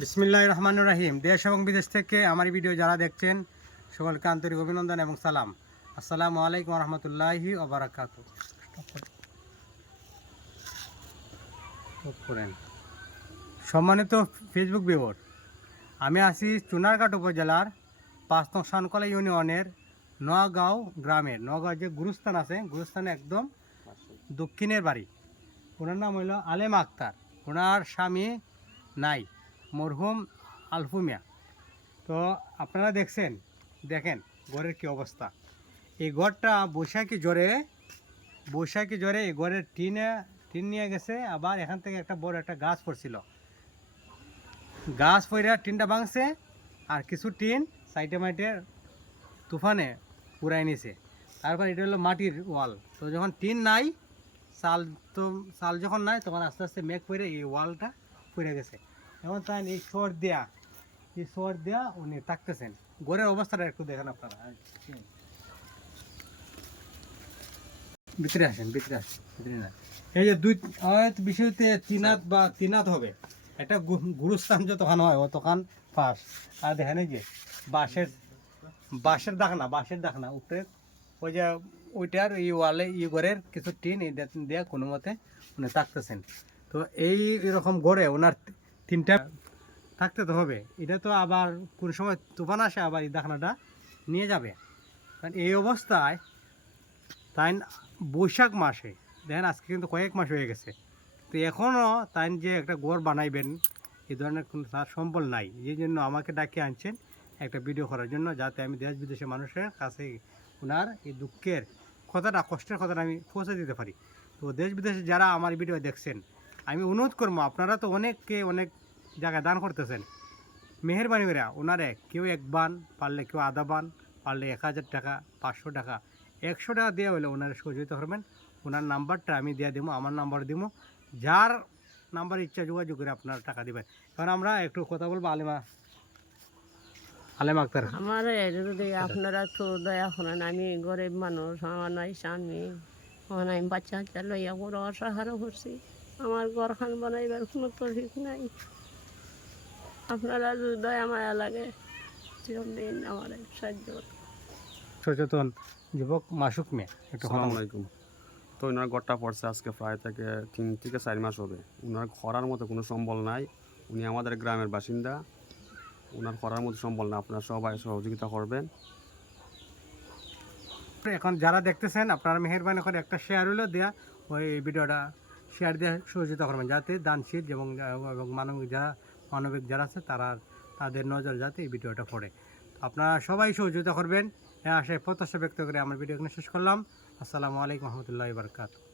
বিসমিল্লাহির রহমানির রহিম। দেশ এবং বিদেশ থেকে আমার ভিডিও যারা দেখছেন সকলকে আন্তরিক অভিনন্দন এবং সালাম। আসসালামু আলাইকুম রহমতুল্লাহি ওয়া বারাকাতুহু। সম্মানিত ফেসবুক ভিউয়ার, আমি আছি চুনারঘাট উপজেলার ৫ নং শানকলা ইউনিয়নের নোয়াগাঁও গ্রামের। নোয়াগাঁও যে গুরুস্থান আছে, গুরুস্থানে একদম দক্ষিণের বাড়ি। ওনার নাম হইল আলেম আক্তার। ওনার স্বামী নাই, মরহুম আলফু মিয়া। তো আপনারা দেখেন ঘরের কি অবস্থা। এই ঘরটা বৈশাখী জ্বরে এই ঘরের টিন নিয়ে গেছে। আবার এখান থেকে একটা বড় একটা গাছ পড়ছিল, গাছ পড়ে টিনটা ভাঙছে, আর কিছু টিন সাইডে মাইটে তুফানে পুরাই নিছে। তারপর এটা হলো মাটির ওয়াল। তো যখন টিন নাই, চাল যখন নাই, তখন আস্তে আস্তে মেঘ পড়ে এই ওয়ালটা পড়ে গেছে। এখন তাই এই শর্ট দেয়া উনি থাকতেছেন। ঘরের অবস্থাটা একটু দেখেন আপনারা। ভিতরে আসেন না। এই যে দুই বিষয়তে তিনাত হবে। একটা গুরুস্থান যতক্ষণ হয় অতক্ষণ পাশ। আর দেখেন এই যে বাঁশের দাখনা উপরে, ওই যে ওইটার এই ওয়ালে ঘরের কিছু টিন দেয়া কোনো মতে উনি থাকতেছেন। তো এইরকম গড়ে ওনার তিনটা থাকতে তো হবে। এটা তো আবার কোন সময় তুফান আসে, আবার এই দাখনাটা নিয়ে যাবে। কারণ এই অবস্থায় তাই বৈশাখ মাসে দেখেন, আজকে কিন্তু কয়েক মাস হয়ে গেছে, তো এখনও তাই যে একটা ঘর বানাইবেন এই ধরনের কোনো তার সম্বল নাই। এই জন্য আমাকে ডাকে আনছেন একটা ভিডিও করার জন্য, যাতে আমি দেশ বিদেশের মানুষের কাছে ওনার এই দুঃখের কথাটা, কষ্টের কথাটা আমি পৌঁছে দিতে পারি। তো দেশ বিদেশে যারা আমার ভিডিও দেখছেন, আমি অনুরোধ করবো, আপনারা তো অনেক জায়গায় দান করতেছেন, মেহেরবানি করে ওনারে কেউ 1 বান পারলে, কেউ আধা বান পারলে, 1000 টাকা, 500 টাকা, 100 টাকা দেওয়া হলে ওনারা সহযোগিতা করবেন। ওনার নাম্বারটা আমি দিয়ে দেবো, আমার নাম্বার দিব, যার নাম্বার ইচ্ছা যোগাযোগ করে আপনারা টাকা দেবেন। কারণ আমরা একটু কথা বলবো আলেম আক্তার। আমার যদি আপনারা তো দয়া করেন, আমি গরিব মানুষ, আমার নাই স্বামী, আমার আমি বাচ্চা কাচ্চা লইয়া বড় অসহায় করছি, আমার ঘরখান বানাইবার কোনো তৌফিক নাই। আপনারা যদি দয়া মায়া লাগে দিন আমার সাহায্য। সচেতন যুবক মাসুক মেয়ে। আসসালামু আলাইকুম। তো ওনার ঘরটা পড়ছে আজকে প্রায় 3 থেকে 4 মাস হবে। ওনার খরার মতো কোনো সম্বল নাই। উনি আমাদের গ্রামের বাসিন্দা, ওনার খরার মতো সম্বল না। আপনারা সবাই সহযোগিতা করবেন। এখন যারা দেখতেছেন, আপনারা মেহেরবানি করে একটা শেয়ার হলেও দেয়া, ওই ভিডিওটা শেয়ার দিয়ে সহযোগিতা করবেন, যাতে দানশীল এবং মানবিক যারা আছে তাদের নজর যাতে এই ভিডিওটা পড়ে। আপনারা সবাই সহযোগিতা করবেন, আশায় প্রত্যাশা ব্যক্ত করে আমার ভিডিও এখানে শেষ করলাম। আসসালামু আলাইকুম রহমতুল্লাহি ওয়া বারাকাতুহু।